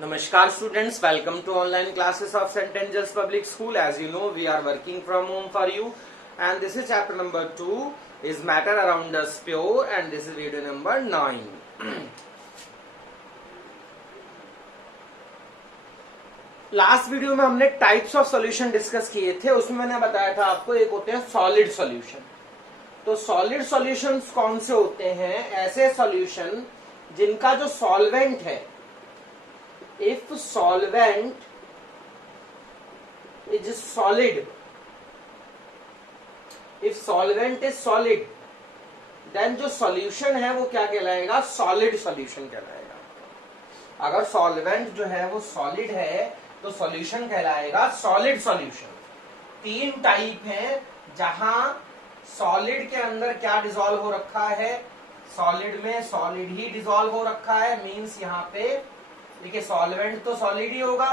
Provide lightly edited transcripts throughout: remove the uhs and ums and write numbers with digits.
Namaskar students, welcome to online classes of St. Angels Public School. As you know, we are working from home for you, and this is chapter number 2 is matter around us pure, and this is video number 9. Last video में हमने types of solution discuss किए थे। उसमें मैंने बताया था आपको एक होते हैं सॉलिड सॉल्यूशन। तो सॉलिड सॉल्यूशंस कौन से होते हैं? ऐसे सॉल्यूशन जिनका जो सॉल्वेंट है, if solvent is solid, if solvent is solid, then जो solution है वो क्या कहलाएगा? solid solution कहलाएगा। अगर solvent जो है वो solid है तो solution कहलाएगा solid solution। तीन टाइप हैं जहां solid के अंदर क्या डिसॉल्व हो रखा है, solid में solid ही डिसॉल्व हो रखा है, मीन्स यहाँ पे देखिए सॉल्वेंट तो सॉलिड ही होगा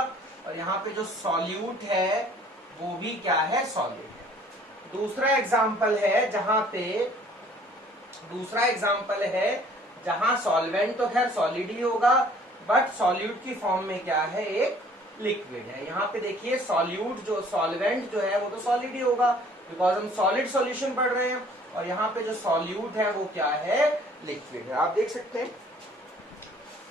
और यहाँ पे जो सॉल्यूट है वो भी क्या है? सॉलिड है। दूसरा एग्जांपल है जहां सॉल्वेंट तो खैर सॉलिड ही होगा बट सॉल्यूट की फॉर्म में क्या है? एक लिक्विड है। यहाँ पे देखिए सॉल्यूट जो सॉल्वेंट जो है वो तो सॉलिड ही होगा बिकॉज हम सॉलिड सॉल्यूशन पढ़ रहे हैं, और यहाँ पे जो सॉल्यूट है वो क्या है? लिक्विड है। आप देख सकते हैं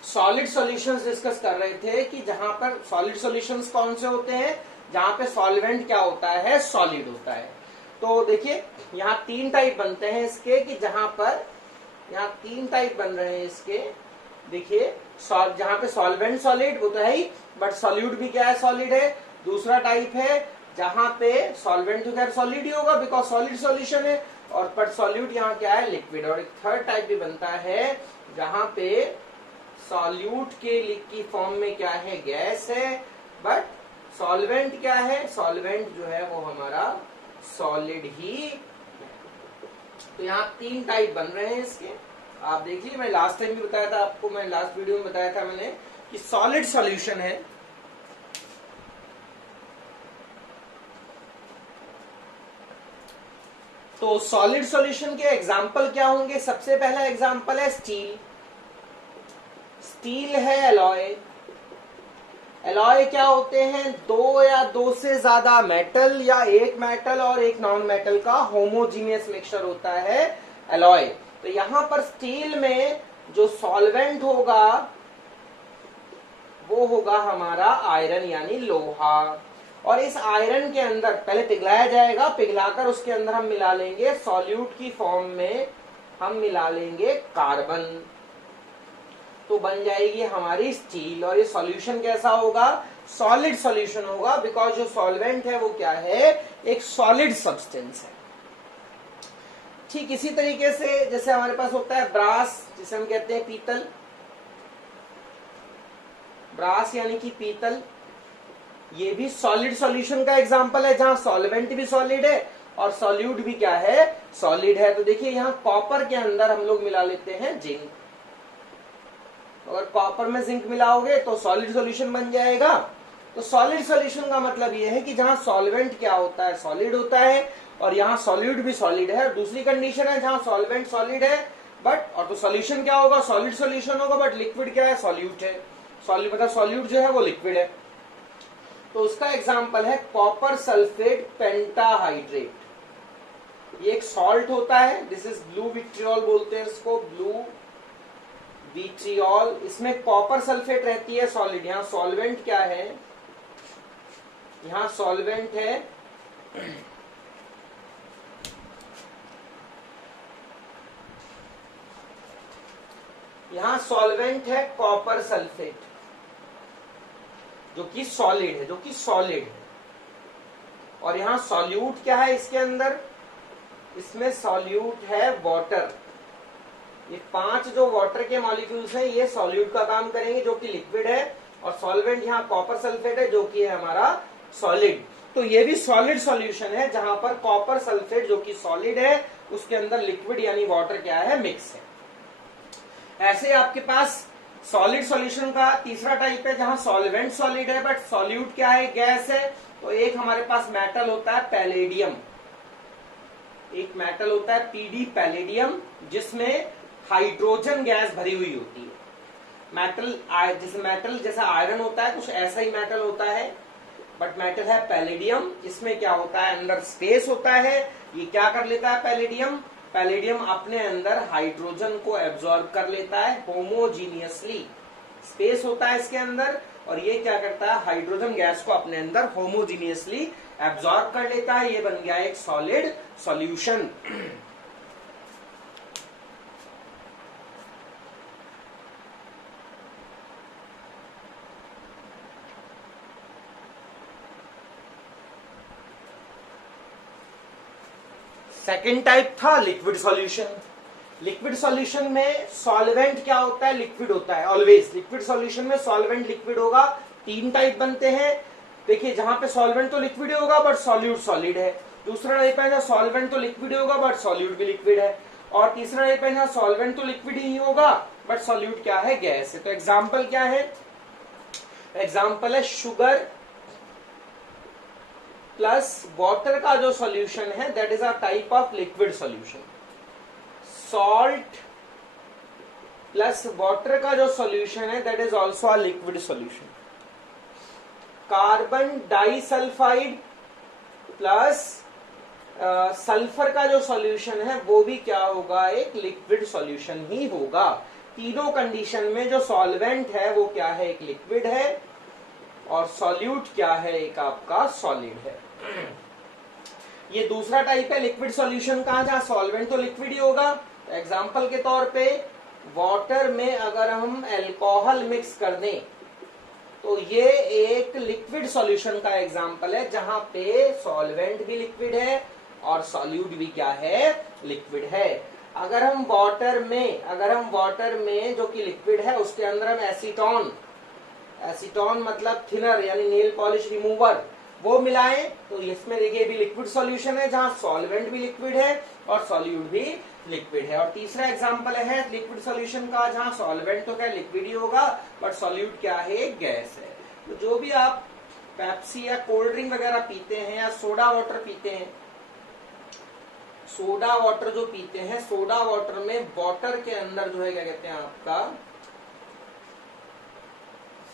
सॉलिड सॉल्यूशंस डिस्कस कर रहे थे कि जहां पर सॉलिड सॉल्यूशंस कौन से होते हैं? जहां पे सॉल्वेंट क्या होता है? सॉलिड होता है। तो देखिए यहाँ तीन टाइप बनते हैं इसके, कि जहां पर यहाँ तीन टाइप बन रहे हैं इसके। देखिए जहां पे सॉल्वेंट सॉलिड वो तो है ही, बट सॉल्यूट भी क्या है? सॉलिड है। दूसरा टाइप है जहां पे सॉल्वेंट तो खैर सॉलिड ही होगा बिकॉज सॉलिड सॉल्यूशन है, और बट सॉल्यूट यहाँ क्या है? लिक्विड। और एक थर्ड टाइप भी बनता है जहां पे सॉल्यूट की फॉर्म में क्या है? गैस है, बट सॉल्वेंट क्या है? सॉल्वेंट जो है वो हमारा सॉलिड ही है। तो यहाँ तीन टाइप बन रहे हैं इसके। आप देखिए मैं लास्ट टाइम भी बताया था आपको, मैं लास्ट वीडियो में बताया था मैंने कि सॉलिड सॉल्यूशन है तो सॉलिड सॉल्यूशन के एग्जाम्पल क्या होंगे? सबसे पहला एग्जाम्पल है स्टील। स्टील है एलॉय। एलॉय क्या होते हैं? दो या दो से ज्यादा मेटल या एक मेटल और एक नॉन मेटल का होमोजीनियस मिक्सचर होता है एलॉय। तो यहां पर स्टील में जो सॉल्वेंट होगा वो होगा हमारा आयरन यानी लोहा, और इस आयरन के अंदर पहले पिघलाया जाएगा, पिघलाकर उसके अंदर हम मिला लेंगे सॉल्यूट की फॉर्म में हम मिला लेंगे कार्बन, तो बन जाएगी हमारी स्टील। और ये सॉल्यूशन कैसा होगा? सॉलिड सॉल्यूशन होगा बिकॉज जो सॉल्वेंट है वो क्या है? एक सॉलिड सब्सटेंस है। ठीक इसी तरीके से जैसे हमारे पास होता है ब्रास, जिसे हम कहते हैं पीतल। ब्रास यानी कि पीतल, ये भी सॉलिड सॉल्यूशन का एग्जांपल है जहां सॉल्वेंट भी सॉलिड है और सॉल्यूट भी क्या है? सॉलिड है। तो देखिए यहाँ कॉपर के अंदर हम लोग मिला लेते हैं जिंक। अगर कॉपर में जिंक मिलाओगे तो सॉलिड सॉल्यूशन बन जाएगा। तो सॉलिड सॉल्यूशन का मतलब यह है कि जहां सॉल्वेंट क्या होता है? सॉलिड होता है, और यहाँ सॉल्यूट भी सॉलिड है। दूसरी कंडीशन है जहां सॉल्वेंट सॉलिड है बट, और तो सॉल्यूशन क्या होगा? सॉलिड सॉल्यूशन होगा, बट लिक्विड क्या है? सॉल्यूट है। सॉलिड मतलब सॉल्यूट जो है वो लिक्विड है। तो उसका एग्जाम्पल है कॉपर सल्फेट पेंटाहाइड्रेट। ये एक सॉल्ट होता है, दिस इज ब्लू विट्रियोल बोलते हैं इसको, ब्लू विट्रियोल। इसमें कॉपर सल्फेट रहती है सॉलिड। यहाँ सॉल्वेंट क्या है? यहाँ सॉल्वेंट है यहाँ सॉल्वेंट है कॉपर सल्फेट जो कि सॉलिड है, और यहाँ सॉल्यूट क्या है इसके अंदर? इसमें सॉल्यूट है वाटर। ये पांच जो वाटर के मॉलिक्यूल्स हैं ये सॉल्यूट का काम करेंगे जो कि लिक्विड है, और सॉल्वेंट यहाँ कॉपर सल्फेट है जो कि है हमारा सॉलिड। तो ये भी सॉलिड सॉल्यूशन है जहां पर कॉपर सल्फेट जो कि सॉलिड है उसके अंदर लिक्विड यानी वाटर क्या है? मिक्स है। ऐसे आपके पास सॉलिड सॉल्यूशन का तीसरा टाइप है जहां सॉल्वेंट सॉलिड है बट सॉल्यूट क्या है? गैस है। तो एक हमारे पास मेटल होता है पैलेडियम, एक मेटल होता है पीडी पैलेडियम, जिसमें हाइड्रोजन गैस भरी हुई होती है। मेटल, जैसे मेटल जैसा आयरन होता है कुछ ऐसा ही मेटल होता है, बट मेटल है पैलेडियम। इसमें क्या होता है, अंदर स्पेस होता है। ये क्या कर लेता है पैलेडियम, पैलेडियम अपने अंदर हाइड्रोजन को एब्जॉर्ब कर लेता है होमोजीनियसली, स्पेस होता है इसके अंदर, और ये क्या करता है हाइड्रोजन गैस को अपने अंदर होमोजीनियसली एब्जॉर्ब कर लेता है। ये बन गया एक सॉलिड सॉल्यूशन। सेकेंड टाइप था लिक्विड सॉल्यूशन। लिक्विड सॉल्यूशन में सॉल्वेंट क्या होता है, लिक्विड होता है ऑलवेज। लिक्विड सॉल्यूशन में सॉल्वेंट लिक्विड होगा। तीन टाइप बनते हैं, देखिए जहां पे सॉल्वेंट तो लिक्विड ही होगा बट सॉल्यूट सॉलिड है। दूसरा टाइप है सॉल्वेंट तो लिक्विड ही होगा बट सॉल्यूट भी लिक्विड है। और तीसरा टाइप है सॉल्वेंट तो लिक्विड ही होगा बट सॉल्यूट क्या है, गैस है। तो एग्जाम्पल क्या है, एग्जाम्पल है शुगर प्लस वाटर का जो सॉल्यूशन है that is a type of liquid solution. Salt plus water का जो सॉल्यूशन है that is also a liquid solution. Carbon disulphide plus sulphur का जो सॉल्यूशन है वो भी क्या होगा, एक लिक्विड सॉल्यूशन ही होगा। तीनों कंडीशन में जो सॉल्वेंट है वो क्या है, एक लिक्विड है, और सॉल्यूट क्या है, एक आपका सॉलिड है। ये दूसरा टाइप है लिक्विड सॉल्यूशन का, जहां सॉल्वेंट तो लिक्विड ही होगा। एग्जाम्पल के तौर पे वाटर में अगर हम अल्कोहल मिक्स कर दें तो ये एक लिक्विड सॉल्यूशन का एग्जाम्पल है, जहां पे सॉल्वेंट भी लिक्विड है और सॉल्यूट भी क्या है, लिक्विड है। अगर हम वाटर में जो कि लिक्विड है उसके अंदर हम एसीटोन मतलब थिनर यानी नेल पॉलिश रिमूवर वो मिलाएं तो इसमें देखिए भी लिक्विड सॉल्यूशन है, जहां सॉल्वेंट भी लिक्विड है और सॉल्यूट भी लिक्विड है। और तीसरा एग्जांपल है लिक्विड सॉल्यूशन का, जहां सॉल्वेंट तो क्या लिक्विड ही होगा बट सॉल्यूट क्या है, गैस है। तो जो भी आप पेप्सी या कोल्ड ड्रिंक वगैरह पीते हैं या सोडा वाटर पीते हैं, सोडा वाटर जो पीते हैं, सोडा वाटर में वाटर के अंदर जो है क्या कहते हैं आपका,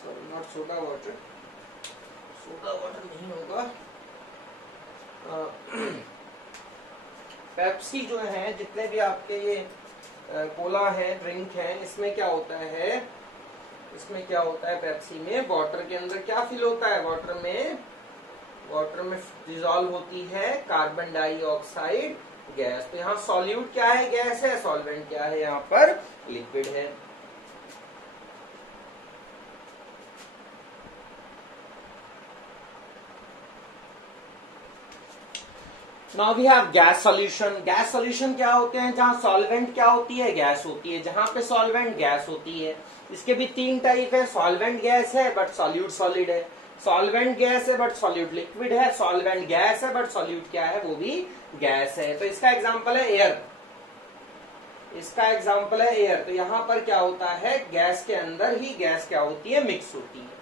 sorry not soda water, soda water नहीं होगा, पेप्सी जो है, जितने भी आपके ये कोला है, ड्रिंक है, इसमें क्या होता है, इसमें क्या होता है पेप्सी में, वाटर के अंदर क्या फिल होता है, वाटर में डिजॉल्व होती है कार्बन डाइऑक्साइड गैस। तो यहाँ सॉल्यूट क्या है, गैस है, सॉल्वेंट क्या है, यहाँ पर लिक्विड है। Now we have gas solution. Gas solution क्या होते हैं, जहां सॉल्वेंट क्या होती है, गैस होती है, जहां पे सॉल्वेंट गैस होती है। इसके भी तीन टाइप है, सॉल्वेंट गैस है बट सॉल्यूट सॉलिड है, सॉल्वेंट गैस है बट सॉल्यूट लिक्विड है, सॉल्वेंट गैस है बट सॉल्यूट क्या है, वो भी गैस है। तो इसका एग्जांपल है एयर, इसका एग्जांपल है एयर। तो यहाँ पर क्या होता है, गैस के अंदर ही गैस क्या होती है, मिक्स होती है।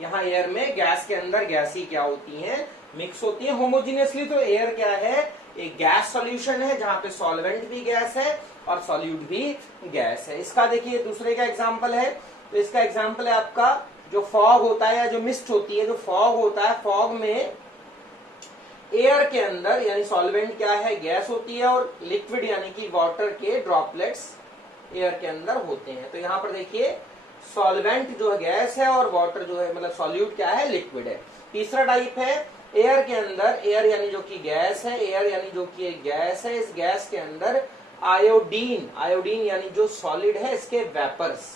यहाँ एयर में गैस के अंदर गैस ही क्या होती है, मिक्स होती है होमोजीनियसली। तो एयर क्या है, एक गैस सॉल्यूशन है, जहां पे सॉल्वेंट भी गैस है और सॉल्यूट भी गैस है। इसका देखिए दूसरे का एग्जांपल है, तो इसका एग्जांपल है आपका जो फॉग होता है या जो मिस्ट होती है, जो फॉग होता है, फॉग में एयर के अंदर यानी सॉल्वेंट क्या है, गैस होती है, और लिक्विड यानी कि वाटर के ड्रॉपलेट्स एयर के अंदर होते हैं। तो यहाँ पर देखिए सॉल्वेंट जो है गैस है और वाटर जो है मतलब सॉल्यूट क्या है, लिक्विड है। तीसरा टाइप है एयर के अंदर, एयर यानी जो कि गैस है, एयर यानी जो कि एक गैस है, इस गैस के अंदर आयोडीन, आयोडीन यानी जो सॉलिड है, इसके वेपर्स।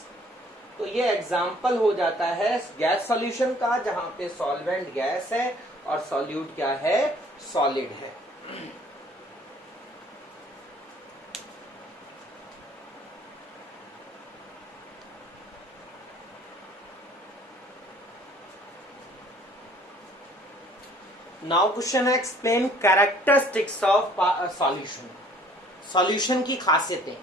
तो ये एग्जाम्पल हो जाता है गैस सॉल्यूशन का, जहां पे सॉल्वेंट गैस है और सॉल्यूट क्या है, सॉलिड है। नाउ क्वेश्चन है explain characteristics of solution, solution की खासियतें।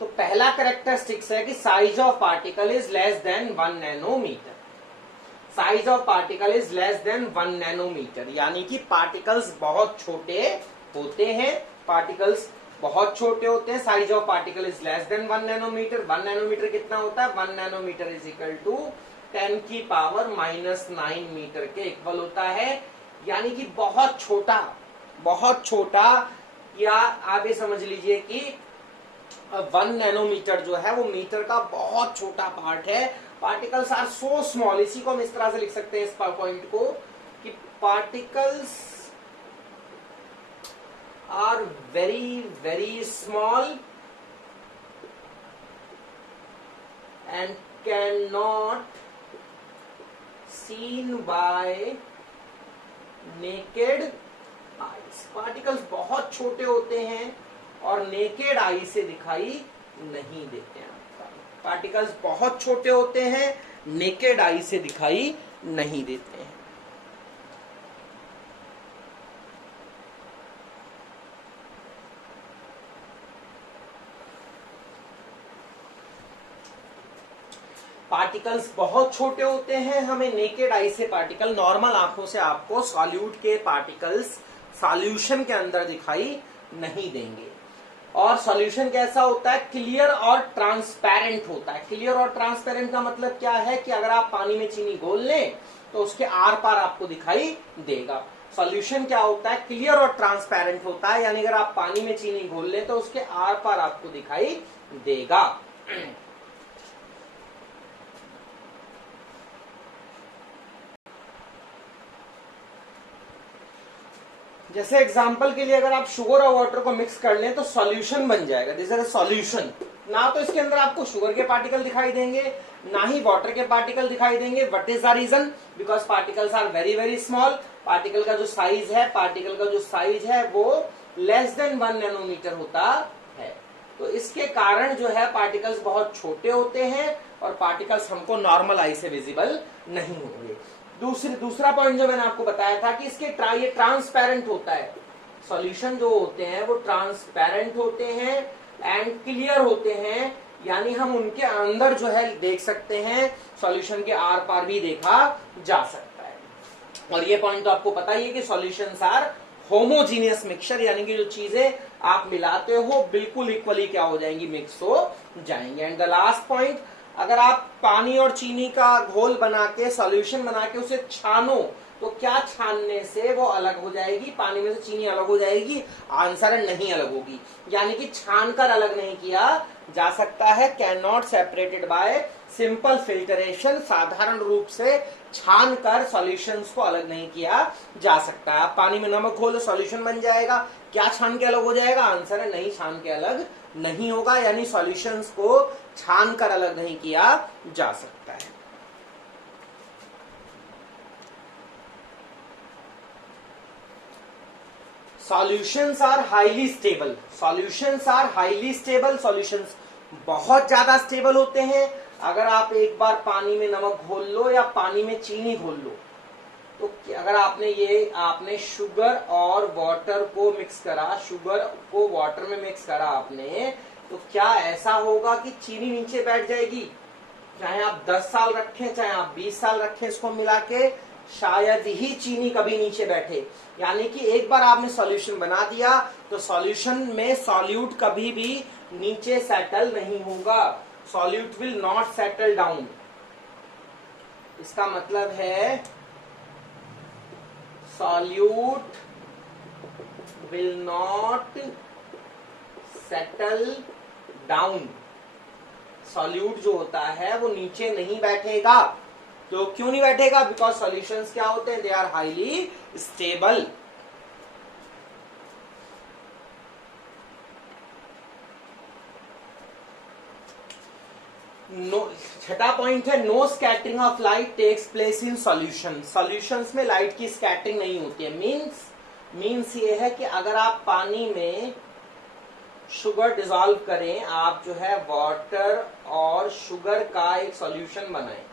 तो पहला कैरेक्टरिस्टिक्स है कि size of particle is less than 1 nanometre. Size of particle is less than 1 nanometre, यानी कि पार्टिकल्स बहुत छोटे होते हैं, पार्टिकल्स बहुत छोटे होते हैं, size of particle is less than 1 nanometre. 1 nanometre कितना होता है? 1 नैनोमीटर इज इक्वल टू 10 की पावर -9 मीटर के इक्वल होता है। यानी कि बहुत छोटा, बहुत छोटा, या आप ये समझ लीजिए कि 1 नैनोमीटर जो है वो मीटर का बहुत छोटा पार्ट है। पार्टिकल्स आर सो स्मॉल, इसी को हम इस तरह से लिख सकते हैं इस पॉइंट को कि particles are very very small and can not seen by naked eyes. Particles बहुत छोटे होते हैं और नेकेड आई से दिखाई नहीं देते हैं। पार्टिकल्स बहुत छोटे होते हैं, नेकेड आई से दिखाई नहीं देते हैं। पार्टिकल्स बहुत छोटे होते हैं, हमें नेकेड आई से पार्टिकल, नॉर्मल आंखों से आपको सॉल्यूट के पार्टिकल्स सॉल्यूशन के अंदर दिखाई नहीं देंगे। और सॉल्यूशन कैसा होता है? क्लियर और ट्रांसपेरेंट होता है। क्लियर और ट्रांसपेरेंट का मतलब क्या है कि अगर आप पानी में चीनी घोल लें तो उसके आर पार आपको दिखाई देगा। सॉल्यूशन क्या होता है? क्लियर और ट्रांसपेरेंट होता है, यानी अगर आप पानी में चीनी घोल लें तो उसके आर पार आपको दिखाई देगा। जैसे एग्जांपल के लिए अगर आप शुगर और वाटर को मिक्स कर लें तो सॉल्यूशन बन जाएगा। This is a solution. ना तो इसके अंदर आपको शुगर के पार्टिकल दिखाई देंगे, ना ही वाटर के पार्टिकल दिखाई देंगे। What is the reason? Because particles are very very small. Particle का जो साइज है वो लेस देन 1 नैनोमीटर होता है। तो इसके कारण जो है पार्टिकल्स बहुत छोटे होते हैं और पार्टिकल्स हमको नॉर्मल आई से विजिबल नहीं होंगे। दूसरा पॉइंट जो मैंने आपको बताया था कि इसके ये ट्रांसपेरेंट होता है। सॉल्यूशन जो होते हैं वो ट्रांसपेरेंट होते हैं एंड क्लियर होते हैं, यानी हम उनके अंदर जो है देख सकते हैं, सॉल्यूशन के आर पार भी देखा जा सकता है। और ये पॉइंट तो आपको पता ही है कि सॉल्यूशंस आर होमोजीनियस मिक्सचर, यानी कि जो चीजें आप मिलाते हो बिल्कुल इक्वली क्या हो जाएंगी? मिक्स हो जाएंगे। एंड द लास्ट पॉइंट, अगर आप पानी और चीनी का घोल बना के, सॉल्यूशन बना के उसे छानो तो क्या छानने से वो अलग हो जाएगी? पानी में से चीनी अलग हो जाएगी? आंसर है नहीं अलग होगी। यानी कि छानकर अलग नहीं किया जा सकता है। Can not separated by simple filtration. साधारण रूप से छानकर सॉल्यूशंस को अलग नहीं किया जा सकता है। आप पानी में नमक घोलो, सॉल्यूशन बन जाएगा। क्या छान के अलग हो जाएगा? आंसर है नहीं, छान के अलग नहीं होगा। यानी सॉल्यूशंस को छानकर अलग नहीं किया जा सकता है। Solutions are highly stable. Solutions बहुत ज्यादा स्टेबल होते हैं। अगर आप एक बार पानी में नमक घोल लो या पानी में चीनी घोल लो, तो अगर आपने शुगर और वाटर को मिक्स करा, शुगर को वाटर में मिक्स करा आपने, तो क्या ऐसा होगा कि चीनी नीचे बैठ जाएगी? चाहे आप 10 साल रखें, चाहे आप 20 साल रखें इसको मिला के, शायद ही चीनी कभी नीचे बैठे। यानी कि एक बार आपने सॉल्यूशन बना दिया तो सॉल्यूशन में सॉल्यूट कभी भी नीचे सेटल नहीं होगा। Solute will not settle down. इसका मतलब है solute will not settle down. Solute जो होता है वो नीचे नहीं बैठेगा। तो क्यों नहीं बैठेगा? बिकॉज सॉल्यूशंस क्या होते हैं? They are highly stable. छठा पॉइंट है no scattering of light takes place in solution. Solutions में लाइट की स्कैटरिंग नहीं होती है। मीन्स ये है कि अगर आप पानी में शुगर डिसॉल्व करें, आप जो है वाटर और शुगर का एक सॉल्यूशन बनाएं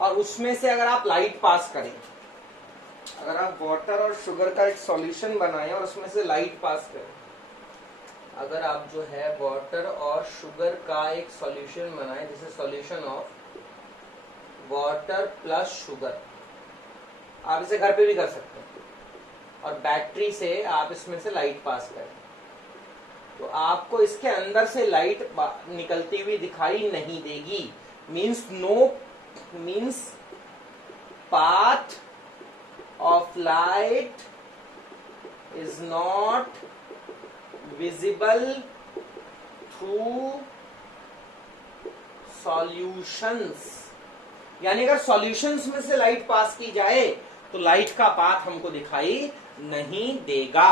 और उसमें से अगर आप लाइट पास करें, अगर आप वाटर और शुगर का एक सॉल्यूशन बनाएं और उसमें से लाइट पास करें, अगर आप जो है वाटर और शुगर का एक सॉल्यूशन बनाएं, this is solution of water plus sugar, आप इसे घर पे भी कर सकते हैं। और बैटरी से आप इसमें से लाइट पास करें, तो आपको इसके अंदर से लाइट निकलती हुई दिखाई नहीं देगी। Means path of light is not visible through solutions। यानी अगर सॉल्यूशंस में से लाइट पास की जाए तो लाइट का पाथ हमको दिखाई नहीं देगा।